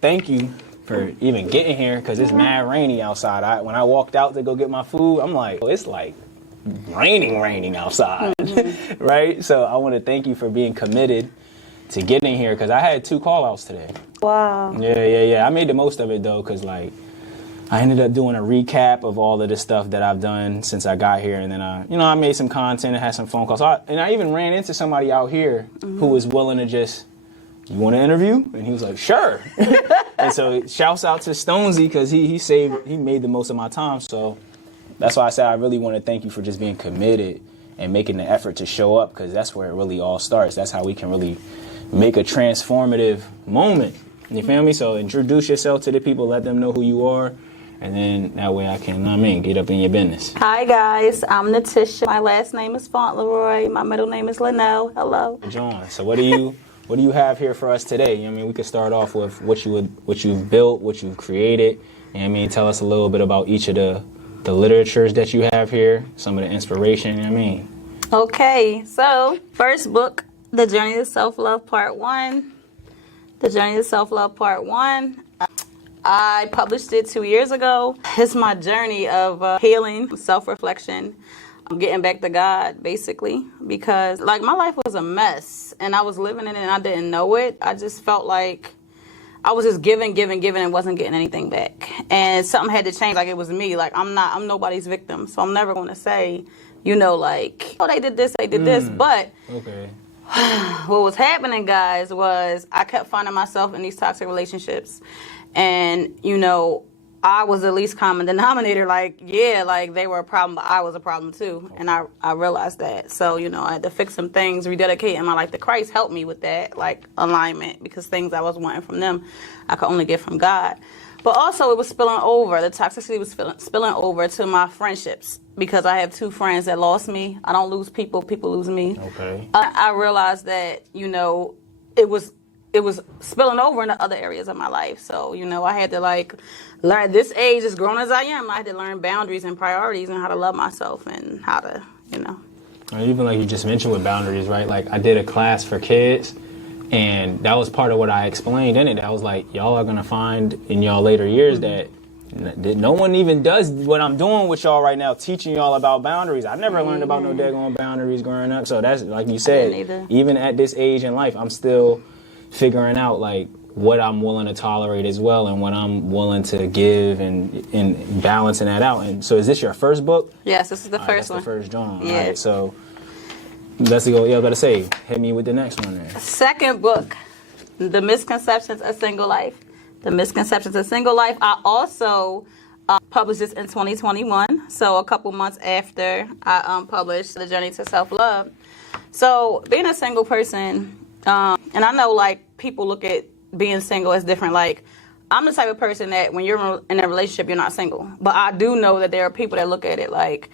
thank you for even getting here, because it's mad rainy outside. When I walked out to go get my food, I'm like, it's like raining outside, right? So I want to thank you for being committed to getting here, because I had 2 call-outs today. Wow. Yeah. I made the most of it, though, because, like, I ended up doing a recap of all of the stuff that I've done since I got here, and then I made some content and had some phone calls. And I even ran into somebody out here who was willing to just, you want to interview? And he was like, sure. And so shouts out to Stonesy, because he made the most of my time. So that's why I said I really want to thank you for just being committed and making the effort to show up, because that's where it really all starts. That's how we can really make a transformative moment. You feel me? So introduce yourself to the people, let them know who you are. And then that way I can, get up in your business. Hi guys, I'm Natasha. My last name is Fauntleroy. My middle name is Linnell. Hello. John, so what do you have here for us today? We could start off with what you've built, what you've created. Tell us a little bit about each of the literatures that you have here, some of the inspiration. Okay, so first book, The Journey to Self-Love Part 1. The Journey to Self-Love Part 1. I published it 2 years ago. It's my journey of healing, self-reflection, getting back to God, basically, because like my life was a mess and I was living in it and I didn't know it. I just felt like I was just giving and wasn't getting anything back. And something had to change. Like it was me. Like I'm nobody's victim. So I'm never going to say, like, oh, they did this. But okay. What was happening, guys, was I kept finding myself in these toxic relationships. And, I was the least common denominator. Like they were a problem, but I was a problem too. Okay. And I realized that. So, I had to fix some things, rededicating my life to Christ helped me with that, like alignment, because things I was wanting from them, I could only get from God. But also it was spilling over. The toxicity was spilling over to my friendships, because I have 2 friends that lost me. I don't lose people, people lose me. Okay. I realized that, it was spilling over into other areas of my life. So, I had to learn, this age, as grown as I am, I had to learn boundaries and priorities and how to love myself and how to, Even like you just mentioned with boundaries, right? Like I did a class for kids, and that was part of what I explained in it. I was like, y'all are going to find in y'all later years that no one even does what I'm doing with y'all right now, teaching y'all about boundaries. I never learned about no daggone boundaries growing up. So that's, like you said, even at this age in life, I'm still figuring out like what I'm willing to tolerate as well, and what I'm willing to give, and balancing that out. And so is this your first book? Yes, this is the first one. That's the first John. Yeah. All right, so let's go. Yeah, I better say, hit me with the next one there. Second book, The Misconceptions of Single Life. The Misconceptions of Single Life. I also published this in 2021, so a couple months after I published The Journey to Self-Love. So being a single person, and I know like people look at being single as different. Like I'm the type of person that when you're in a relationship, you're not single. But I do know that there are people that look at it like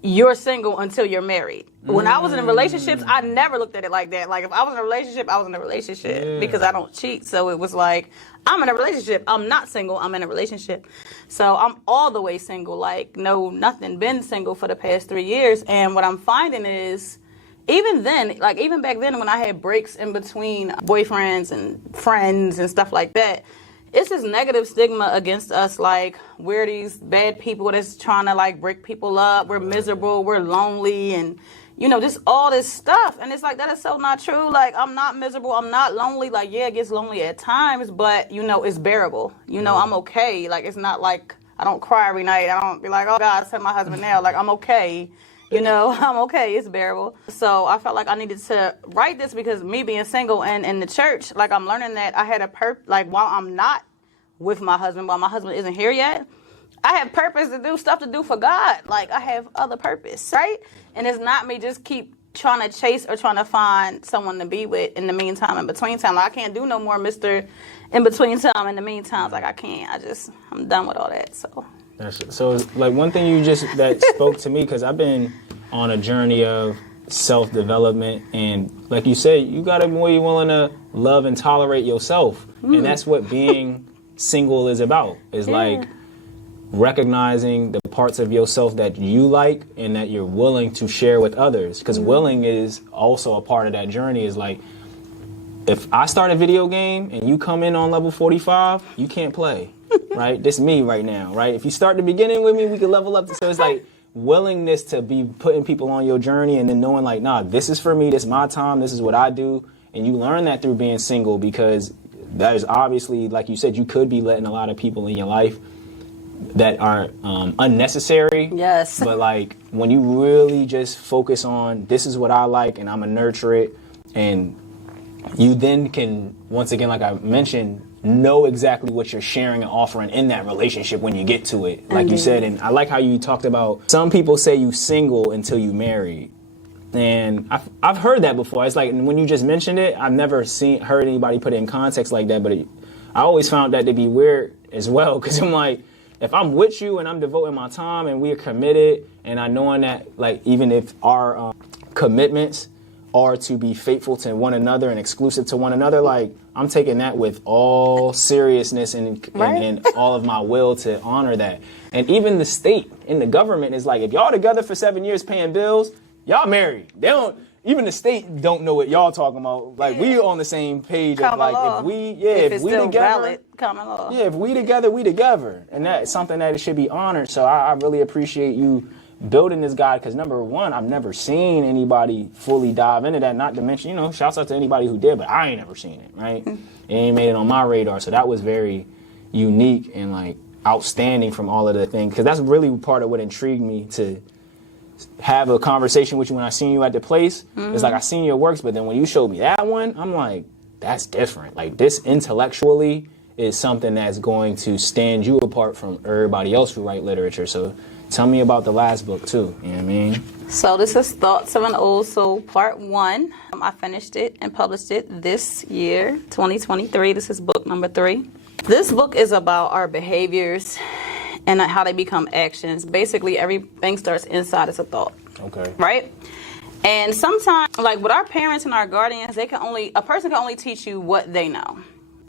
you're single until you're married. When I was in relationships, I never looked at it like that. Like if I was in a relationship, I was in a relationship because I don't cheat. So it was like, I'm in a relationship. I'm not single. I'm in a relationship. So I'm all the way single. Like no, nothing. Been single for the past 3 years. And what I'm finding is, even then, like even back then when I had breaks in between boyfriends and friends and stuff like that, it's this negative stigma against us. Like we're these bad people that's trying to like break people up. We're miserable. We're lonely, and just all this stuff. And it's like, that is so not true. Like I'm not miserable. I'm not lonely. Like, yeah, it gets lonely at times, but it's bearable. I'm okay. Like it's not like I don't cry every night. I don't be like, oh God, send my husband now. Like I'm okay. I'm okay. It's bearable. So I felt like I needed to write this because me being single and in the church, like I'm learning that I had a like while I'm not with my husband, while my husband isn't here yet, I have purpose to do stuff to do for God. Like I have other purpose, right? And it's not me just keep trying to chase or trying to find someone to be with in the meantime, in between time. Like I can't do no more Mr. In between time, in the meantime. Like I can't. I'm done with all that. So like one thing you just that spoke to me, because I've been on a journey of self-development, and like you said, you got to be willing to love and tolerate yourself. And that's what being single is about, is like recognizing the parts of yourself that you like and that you're willing to share with others, because willing is also a part of that journey. Is like if I start a video game and you come in on level 45, you can't play, right? This me right now, right? If you start the beginning with me, we can level up. So it's like willingness to be putting people on your journey and then knowing like, nah, this is for me, this is my time, this is what I do. And you learn that through being single, because that is obviously, like you said, you could be letting a lot of people in your life that are unnecessary. Yes. But like when you really just focus on this is what I like and I'm gonna nurture it, and you then can, once again, like I mentioned, know exactly what you're sharing and offering in that relationship when you get to it. Like you said, and I like how you talked about some people say you single until you married. And I've heard that before. It's like when you just mentioned it, I've never heard anybody put it in context like that. But I always found that to be weird as well, because I'm like, if I'm with you and I'm devoting my time and we're committed, and I knowing that, like, even if our commitments are to be faithful to one another and exclusive to one another, like, I'm taking that with all seriousness and all of my will to honor that. And even the state and the government is like, if y'all together for 7 years paying bills, y'all married. They don't. Even the state don't know what y'all talking about. Like, we on the same page. Of, like, law. if we still together, valid, common law. Yeah, if we together, we together, and that's something that should be honored. So I really appreciate you building this guide, because number one, I've never seen anybody fully dive into that. Not to mention, you know, shouts out to anybody who did, but I ain't never seen it. Right? It ain't made it on my radar. So that was very unique and like outstanding from all of the things, because that's really part of what intrigued me to have a conversation with you when I seen you at the place. It's like I seen your works, but then when you showed me that one, I'm like, that's different. Like, this intellectually is something that's going to stand you apart from everybody else who write literature. So tell me about the last book too. You know what I mean? So this is Thoughts of an Old Soul Part 1. I finished it and published it this year, 2023. This is book number 3. This book is about our behaviors and how they become actions. Basically, everything starts inside as a thought. Okay. Right? And sometimes, like with our parents and our guardians, a person can only teach you what they know.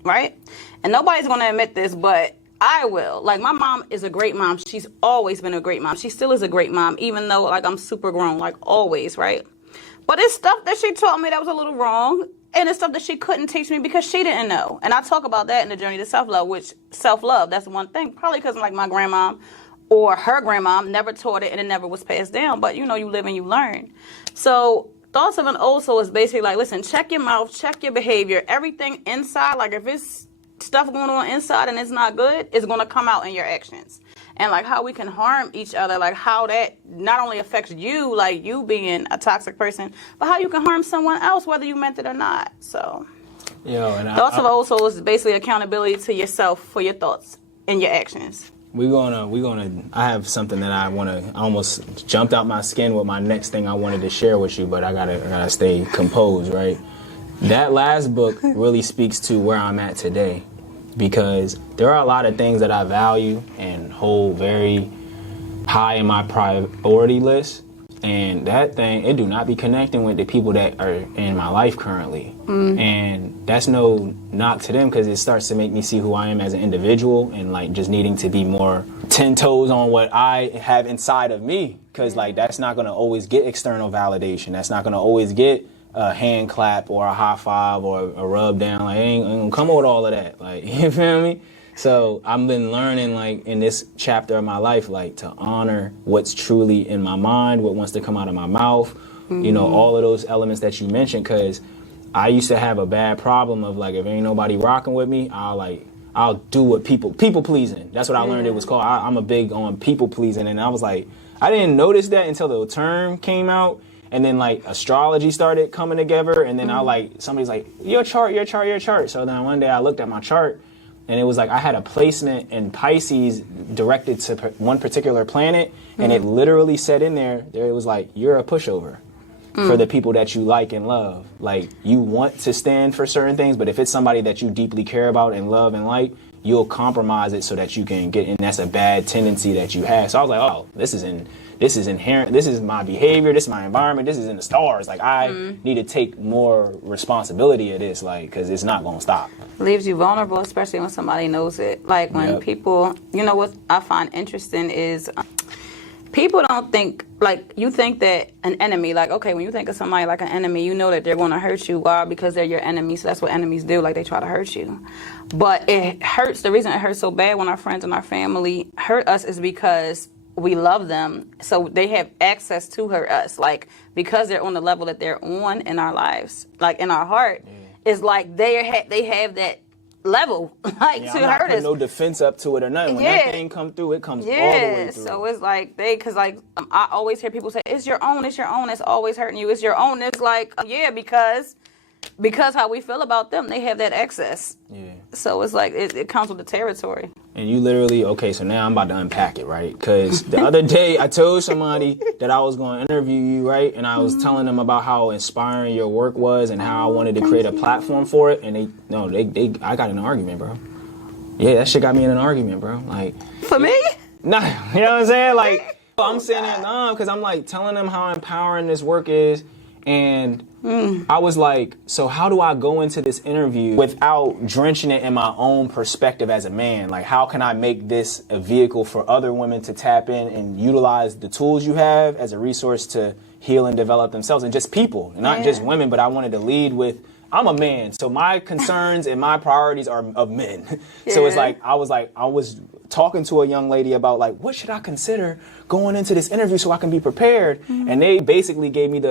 Right? And nobody's going to admit this, but I will. Like, my mom is a great mom. She's always been a great mom. She still is a great mom, even though, like, I'm super grown, like, always, right? But it's stuff that she taught me that was a little wrong. And it's stuff that she couldn't teach me because she didn't know. And I talk about that in the journey to self-love, which self-love, that's one thing. Probably because like my grandmom or her grandmom never taught it and it never was passed down. But, you know, you live and you learn. So Thoughts of an Old Soul is basically like, listen, check your mouth, check your behavior. Everything inside, like if it's stuff going on inside and it's not good, it's going to come out in your actions. And like how we can harm each other, like how that not only affects you, like you being a toxic person, but how you can harm someone else, whether you meant it or not. So, Thoughts of an Old Soul is basically accountability to yourself for your thoughts and your actions. I have something that I almost jumped out my skin with my next thing I wanted to share with you, but I gotta stay composed, right? That last book really speaks to where I'm at today, because there are a lot of things that I value and hold very high in my priority list, and that thing, it do not be connecting with the people that are in my life currently. And that's no knock to them, because it starts to make me see who I am as an individual and like just needing to be more 10 toes on what I have inside of me, because like that's not going to always get external validation. That's not going to always get a hand clap or a high five or a rub down. Like, it ain't gonna come with all of that. Like, you feel me? So I've been learning, like, in this chapter of my life, like, to honor what's truly in my mind, what wants to come out of my mouth, you know, all of those elements that you mentioned, because I used to have a bad problem of, like, if ain't nobody rocking with me, I'll do what people pleasing. That's what I learned it was called. I'm a big on people pleasing, and I was like, I didn't notice that until the term came out. And then, like, astrology started coming together, and then somebody's like, your chart. So then one day I looked at my chart, and it was like I had a placement in Pisces directed to one particular planet, and it literally said in there, it was like, you're a pushover for the people that you like and love. Like, you want to stand for certain things, but if it's somebody that you deeply care about and love and like, you'll compromise it so that you can get, and that's a bad tendency that you have. So I was like, oh, this is inherent, this is my behavior, this is my environment, this is in the stars. Like, I need to take more responsibility of this, like, because it's not going to stop. Leaves you vulnerable, especially when somebody knows it. Like, when people, you know what I find interesting is people don't think, like, you think that an enemy, like, okay, when you think of somebody like an enemy, you know that they're going to hurt you. Why? Because they're your enemy. So that's what enemies do. Like, they try to hurt you. But it hurts. The reason it hurts so bad when our friends and our family hurt us is because we love them. So they have access to hurt us. Like, because they're on the level that they're on in our lives, like in our heart, it's like they have that level, like, to I'm not hurt putting us. no defense up to it or nothing. When that thing come through, it comes all the way through. So it's like because like I always hear people say, it's your own, it's always hurting you, it's your own. It's like, because how we feel about them, they have that access. Yeah. So it's like it comes with the territory. And you literally, okay, so now I'm about to unpack it, right? Because the other day I told somebody that I was going to interview you, right? And I was telling them about how inspiring your work was and how I wanted to create a platform for it. And I got in an argument, bro. Yeah, that shit got me in an argument, bro. Like, for me? Nah, you know what I'm saying? Like, I'm sitting there, because I'm like telling them how empowering this work is. And I was like, so how do I go into this interview without drenching it in my own perspective as a man? Like, how can I make this a vehicle for other women to tap in and utilize the tools you have as a resource to heal and develop themselves, and just people, not just women, but I wanted to lead with, I'm a man, so my concerns and my priorities are of men. So it's like, I was talking to a young lady about, like, what should I consider going into this interview so I can be prepared? And they basically gave me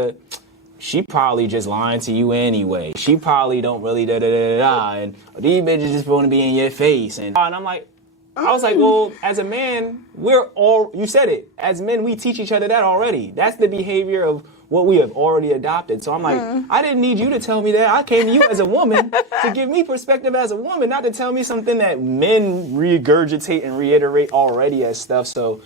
she probably just lying to you anyway. She probably don't really and these bitches just want to be in your face. And I'm like, I was like, well, as a man, you said it. As men, we teach each other that already. That's the behavior of what we have already adopted. So I'm like, I didn't need you to tell me that. I came to you as a woman to give me perspective as a woman, not to tell me something that men regurgitate and reiterate already as stuff. So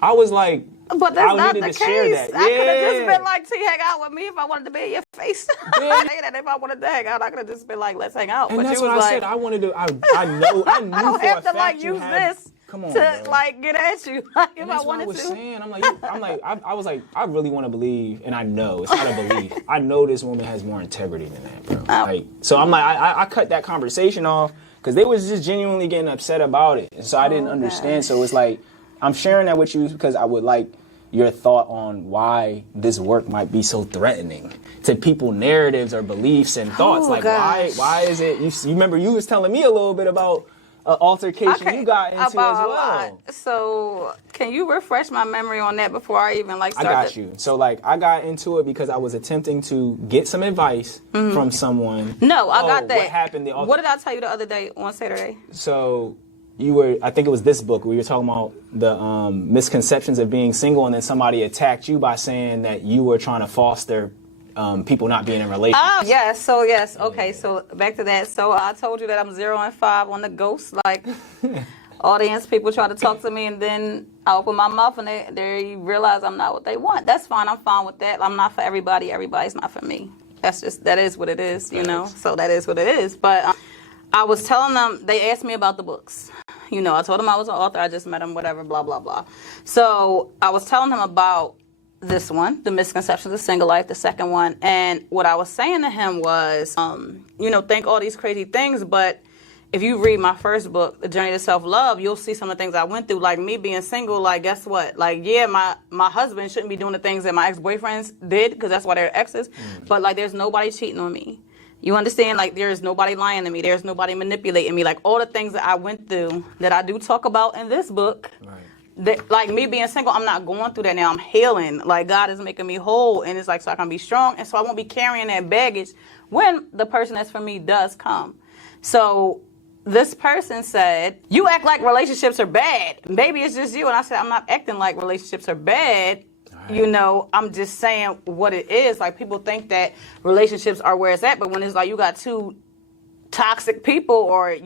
I was like, but that's not the case. I could have just been like, hang out with me if I wanted to be in your face. If I wanted to hang out, I could have just been like, let's hang out. And but that's you was what I like, said. I wanted to. I knew I for don't a have to fact like you use had, this come on, to bro. like get at you. Like, if I wanted to. Saying. I was like, I really want to believe, and I know it's not a belief. I know this woman has more integrity than that, bro. Like, so I'm like, I cut that conversation off because they was just genuinely getting upset about it, and so I didn't understand. So it's like, I'm sharing that with you because I would like your thought on why this work might be so threatening to people narratives or beliefs and thoughts. Like, why is it, you remember you was telling me a little bit about an altercation you got into as well. So can you refresh my memory on that before I even like start? I got you. So like, I got into it because I was attempting to get some advice from someone. No, I got that. What happened? What did I tell you the other day on Saturday? So I think it was this book where you were talking about the misconceptions of being single, and then somebody attacked you by saying that you were trying to foster people not being in relationships. Oh, yes. So, yes. Okay. So, back to that. So, I told you that I'm 0 and 5 on the ghost. Like, audience, people try to talk to me, and then I open my mouth, and they realize I'm not what they want. That's fine. I'm fine with that. I'm not for everybody. Everybody's not for me. That is what it is, you know? So, that is what it is. But I was telling them, they asked me about the books. You know, I told them I was an author. I just met them, whatever, blah, blah, blah. So I was telling them about this one, The Misconceptions of Single Life, the second one. And what I was saying to him was, think all these crazy things, but if you read my first book, The Journey to Self-Love, you'll see some of the things I went through. Like me being single, like, guess what? Like, yeah, my husband shouldn't be doing the things that my ex-boyfriends did, because that's why they're exes. But, like, there's nobody cheating on me. You understand? Like, there's nobody lying to me. There's nobody manipulating me. Like, all the things that I went through that I do talk about in this book, that, like, me being single, I'm not going through that now. I'm healing. Like, God is making me whole. And it's like, so I can be strong. And so I won't be carrying that baggage when the person that's for me does come. So this person said, you act like relationships are bad. Maybe it's just you. And I said, I'm not acting like relationships are bad. You know, I'm just saying what it is. Like, people think that relationships are where it's at, but when it's like you got two toxic people or,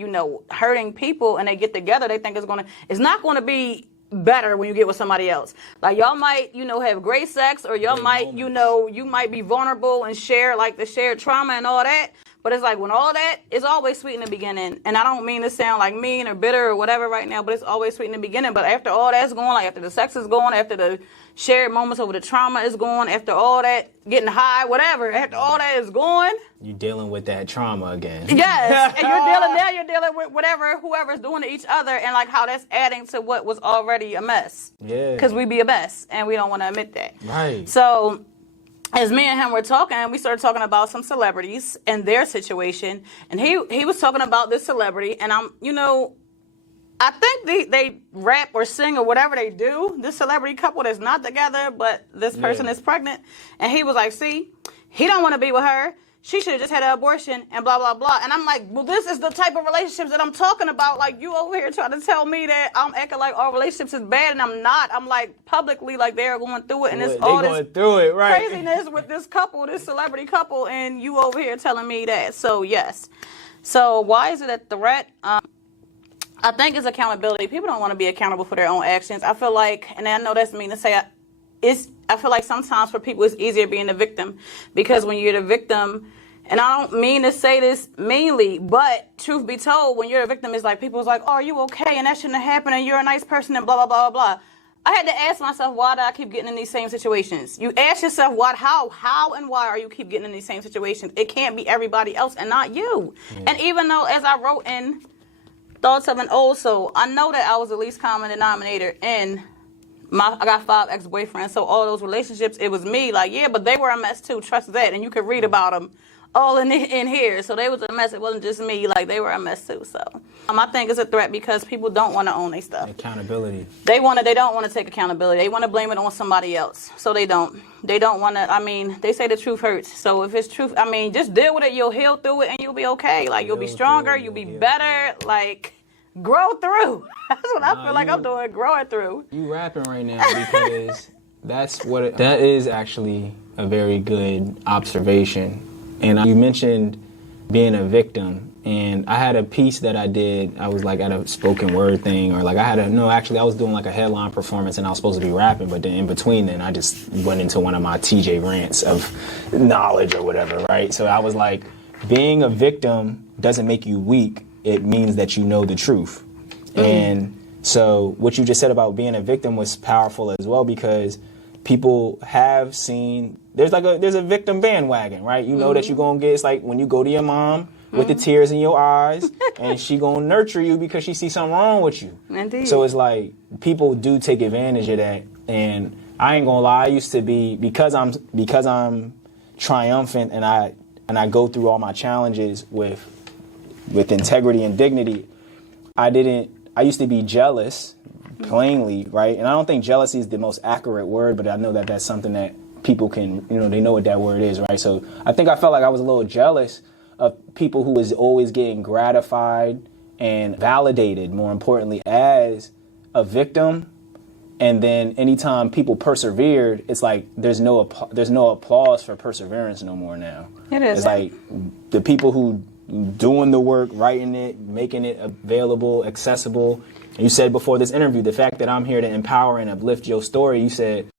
hurting people and they get together, they think it's not going to be better when you get with somebody else. Like, y'all might, have great sex, or y'all might, you might be vulnerable and share, like, the shared trauma and all that. But it's like when all that is always sweet in the beginning, and I don't mean to sound like mean or bitter or whatever right now, but it's always sweet in the beginning. But after all that's going, like after the sex is gone, after the shared moments over the trauma is gone, after all that getting high, whatever, after all that is gone, you're dealing with that trauma again. Yes, and you're dealing with whatever whoever's doing to each other, and like how that's adding to what was already a mess. Yeah. Because we be a mess, and we don't want to admit that. Right. So, as me and him were talking, we started talking about some celebrities and their situation, and he was talking about this celebrity, and I think they rap or sing or whatever they do. This celebrity couple that's not together, but this person is pregnant, and he was like, "See, he don't want to be with her. She should have just had an abortion and blah, blah, blah." And I'm like, well, this is the type of relationships that I'm talking about. Like, you over here trying to tell me that I'm acting like our relationships is bad, and I'm not. I'm like, publicly, like, they're going through it, and it's all this craziness with this couple, this celebrity couple, and you over here telling me that. So, yes. So, why is it a threat? I think it's accountability. People don't want to be accountable for their own actions. I feel like, and I know that's mean to say, I feel like sometimes for people it's easier being the victim, because when you're the victim, and I don't mean to say this meanly, but truth be told, when you're a victim, it's like people's like, "Oh, are you okay? And that shouldn't have happened, and you're a nice person," and blah, blah, blah, blah, blah. I had to ask myself, why do I keep getting in these same situations? You ask yourself, how and why are you keep getting in these same situations? It can't be everybody else and not you. Yeah. And even though, as I wrote in Thoughts of an Old Soul, I know that I was the least common denominator in I got 5 ex-boyfriends, so all those relationships, it was me. Like, yeah, but they were a mess too. Trust that, and you can read about them all in here. So they was a mess. It wasn't just me. Like, they were a mess too. So I think it's a threat because people don't want to own their stuff. Accountability. They don't want to take accountability. They want to blame it on somebody else. So they don't. They don't want to. I mean, they say the truth hurts. So if it's truth, I mean, just deal with it. You'll heal through it, and you'll be okay. Like, you'll be stronger. You'll be better. Like, grow through. That's what I feel like I'm doing, growing through. You rapping right now because that is actually a very good observation. And you mentioned being a victim, and I had a piece that I did. I was like at a spoken word thing, or like I was doing like a headline performance, and I was supposed to be rapping, but then in between then I just went into one of my TJ rants of knowledge or whatever, right? So I was like, being a victim doesn't make you weak. It means that you know the truth. And so what you just said about being a victim was powerful as well, because people have seen there's a victim bandwagon, right? You know that you're gonna get, it's like when you go to your mom with the tears in your eyes and she gonna nurture you because she sees something wrong with you. Indeed. So it's like people do take advantage of that, and I ain't gonna lie, I used to be, because I'm triumphant and I go through all my challenges with integrity and dignity. I used to be jealous, plainly, right? And I don't think jealousy is the most accurate word, but I know that that's something that people can, they know what that word is, right? So I think I felt like I was a little jealous of people who was always getting gratified and validated, more importantly, as a victim. And then anytime people persevered, it's like there's no applause for perseverance no more now. It is. It's like the people who doing the work, writing it, making it available, accessible. And you said before this interview, the fact that I'm here to empower and uplift your story, you said